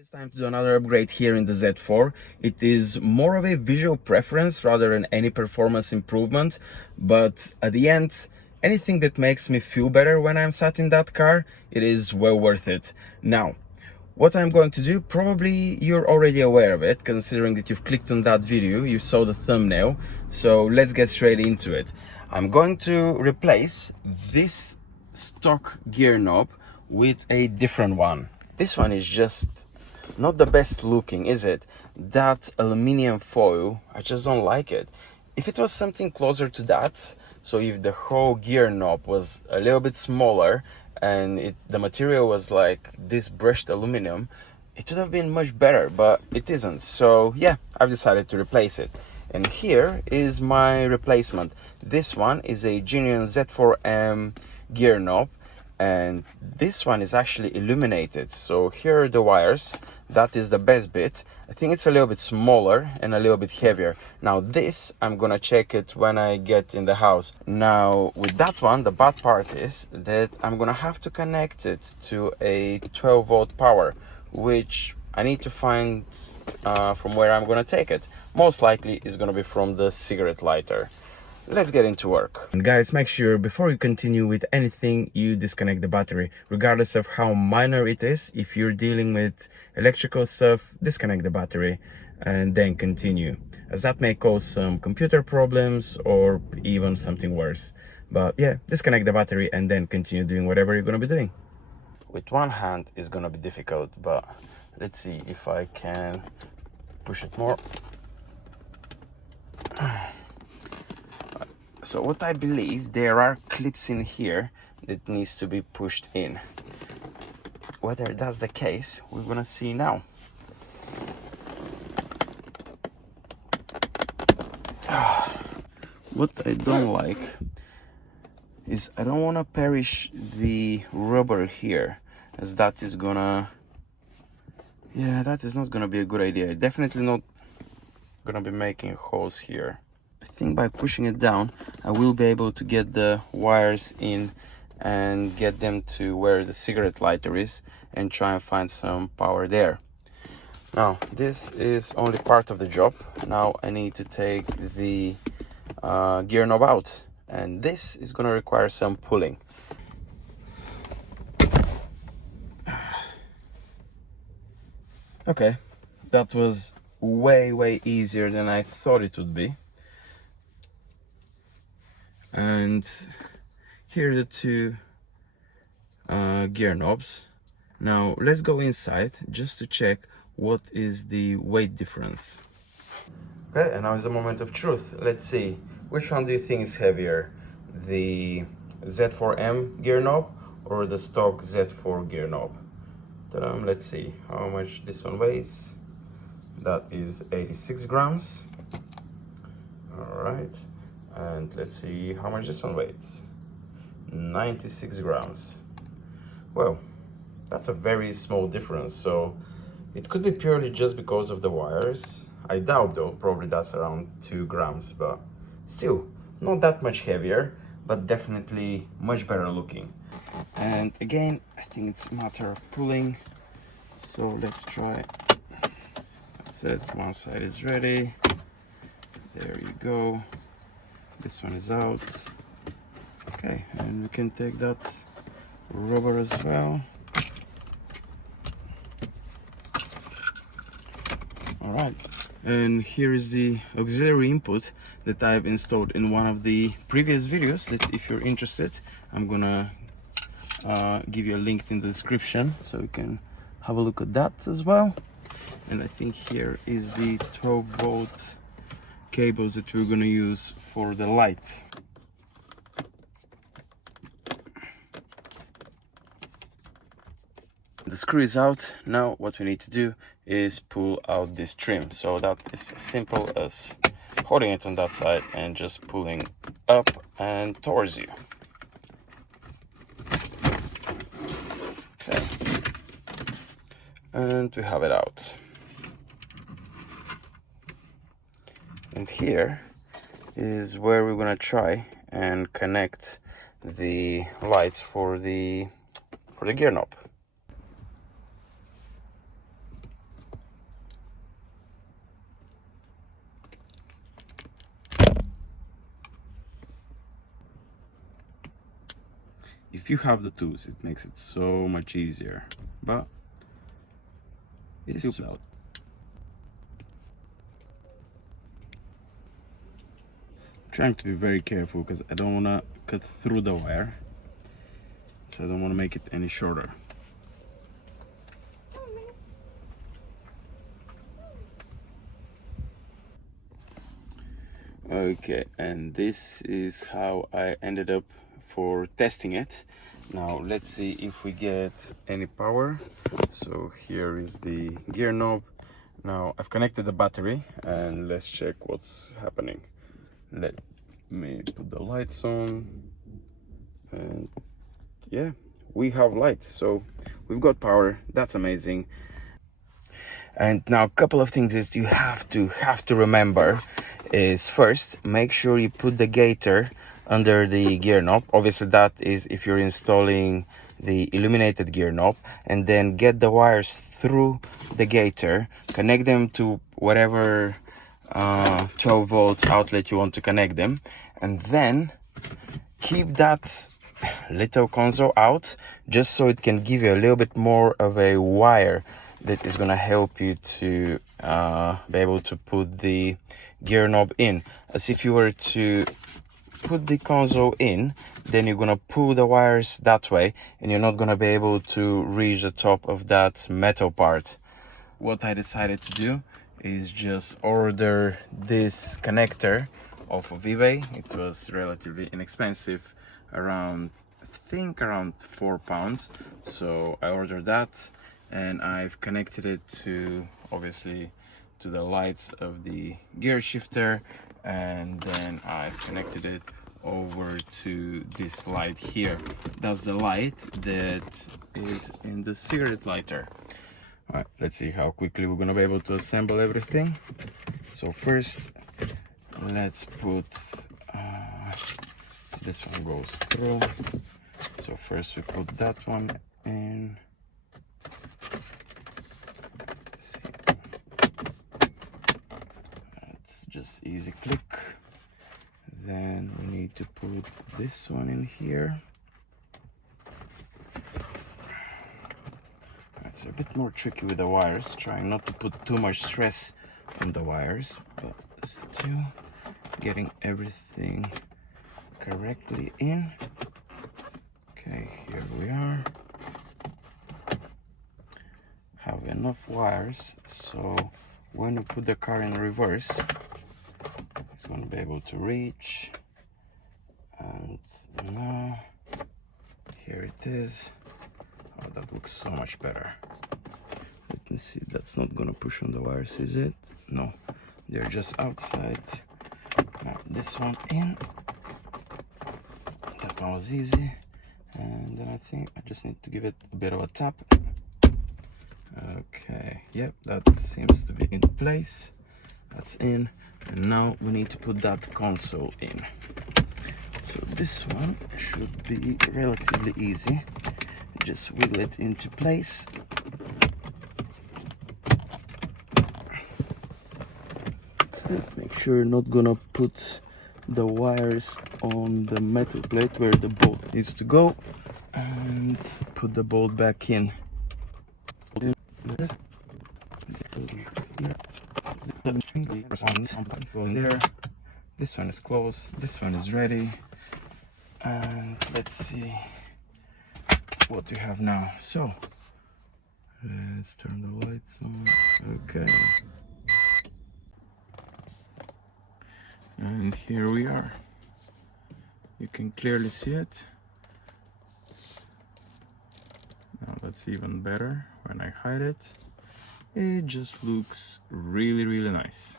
It's time to do another upgrade here in the Z4. It is more of a visual preference rather than any performance improvement, but at the end, anything that makes me feel better when I'm sat in that car, it is well worth it. Now, what I'm going to do, probably you're already aware of it, considering that you've clicked on that video, you saw the thumbnail, so let's get straight into it. I'm going to replace this stock gear knob with a different one. This one is just not the best looking, is it? That aluminum foil, I just don't like it. If it was something closer to that, so if the whole gear knob was a little bit smaller and the material was like this brushed aluminum, it would have been much better, but it isn't. So yeah, I've decided to replace it. And here is my replacement. This one is a genuine Z4M gear knob, and this one is actually illuminated. So here are the wires. That is the best bit. I think it's a little bit smaller and a little bit heavier. Now this, I'm gonna check it when I get in the house. Now with that one, the bad part is that I'm gonna have to connect it to a 12-volt power, which I need to find from where I'm gonna take it. Most likely is gonna be from the cigarette lighter. Let's get into work. And guys, make sure before you continue with anything, you disconnect the battery, regardless of how minor it is. If you're dealing with electrical stuff, disconnect the battery and then continue, as that may cause some computer problems or even something worse. But yeah, disconnect the battery and then continue doing whatever you're going to be doing. With one hand is going to be difficult, but let's see if I can push it more. So what I believe, there are clips in here that needs to be pushed in. Whether that's the case, we're gonna see now. What I don't like is I don't want to perish the rubber here, as that is gonna, yeah, that is not gonna be a good idea. Definitely not gonna be making holes here. I think by pushing it down, I will be able to get the wires in and get them to where the cigarette lighter is and try and find some power there. Now, this is only part of the job. Now I need to take the gear knob out, and this is going to require some pulling. Okay, that was way easier than I thought it would be. And here are the two gear knobs. Now let's go inside just to check what is the weight difference. Okay, and now is the moment of truth. Let's see, which one do you think is heavier, the Z4M gear knob or the stock Z4 gear knob? Let's see how much this one weighs. That is 86 grams. All right. And let's see how much this one weighs. 96 grams. Well, that's a very small difference, so it could be purely just because of the wires. I doubt though, probably that's around 2 grams, but still not that much heavier, but definitely much better looking. And again, I think it's a matter of pulling, so let's try. That's it, one side is ready. There you go. This one is out. Okay, and we can take that rubber as well. All right, and here is the auxiliary input that I've installed in one of the previous videos that, if you're interested, I'm gonna give you a link in the description so you can have a look at that as well. And I think here is the 12-volt cables that we're going to use for the light. The screw is out. Now what we need to do is pull out this trim. So that is as simple as holding it on that side and just pulling up and towards you. Okay. And we have it out. And here is where we're gonna try and connect the lights for the gear knob. if you have the tools, it makes it so much easier, but it's still loud. Trying to be very careful because I don't want to cut through the wire, so I don't want to make it any shorter. Okay, and this is how I ended up for testing it. Now let's see if we get any power. So here is the gear knob. Now I've connected the battery and let's check what's happening. Let me put the lights on, and yeah, we have lights, so we've got power. That's amazing. And now a couple of things that you have to remember is, first, make sure you put the gator under the gear knob. Obviously that is if you're installing the illuminated gear knob, and then get the wires through the gator, connect them to whatever 12 volts outlet you want to connect them, and then keep that little console out just so it can give you a little bit more of a wire that is going to help you to be able to put the gear knob in. As if you were to put the console in, then you're going to pull the wires that way and you're not going to be able to reach the top of that metal part. What I decided to do is just order this connector off of eBay. It was relatively inexpensive, around, I think around £4. So I ordered that, and I've connected it to, obviously, to the lights of the gear shifter, and then I've connected it over to this light here. That's the light that is in the cigarette lighter. All right, let's see how quickly we're gonna be able to assemble everything. So first, let's put this one goes through. So first we put that one in. Let's see. That's just easy click. Then we need to put this one in here. It's a bit more tricky with the wires, trying not to put too much stress on the wires, but still getting everything correctly in. Okay, here we are. Have enough wires, so when we put the car in reverse, it's going to be able to reach. And now, here it is. Oh, that looks so much better. Let me see, that's not gonna push on the wires, is it? No, they're just outside. Now this one in. That one was easy. And then I think I just need to give it a bit of a tap. Okay, yep, that seems to be in place. That's in. And now we need to put that console in. So this one should be relatively easy. Just wiggle it into place. So make sure you're not gonna put the wires on the metal plate where the bolt needs to go, and put the bolt back in. There. This one is closed, this one is ready, and let's see what we have now. So let's turn the lights on. Okay, and here we are. You can clearly see it. Now that's even better. When I hide it, it just looks really nice.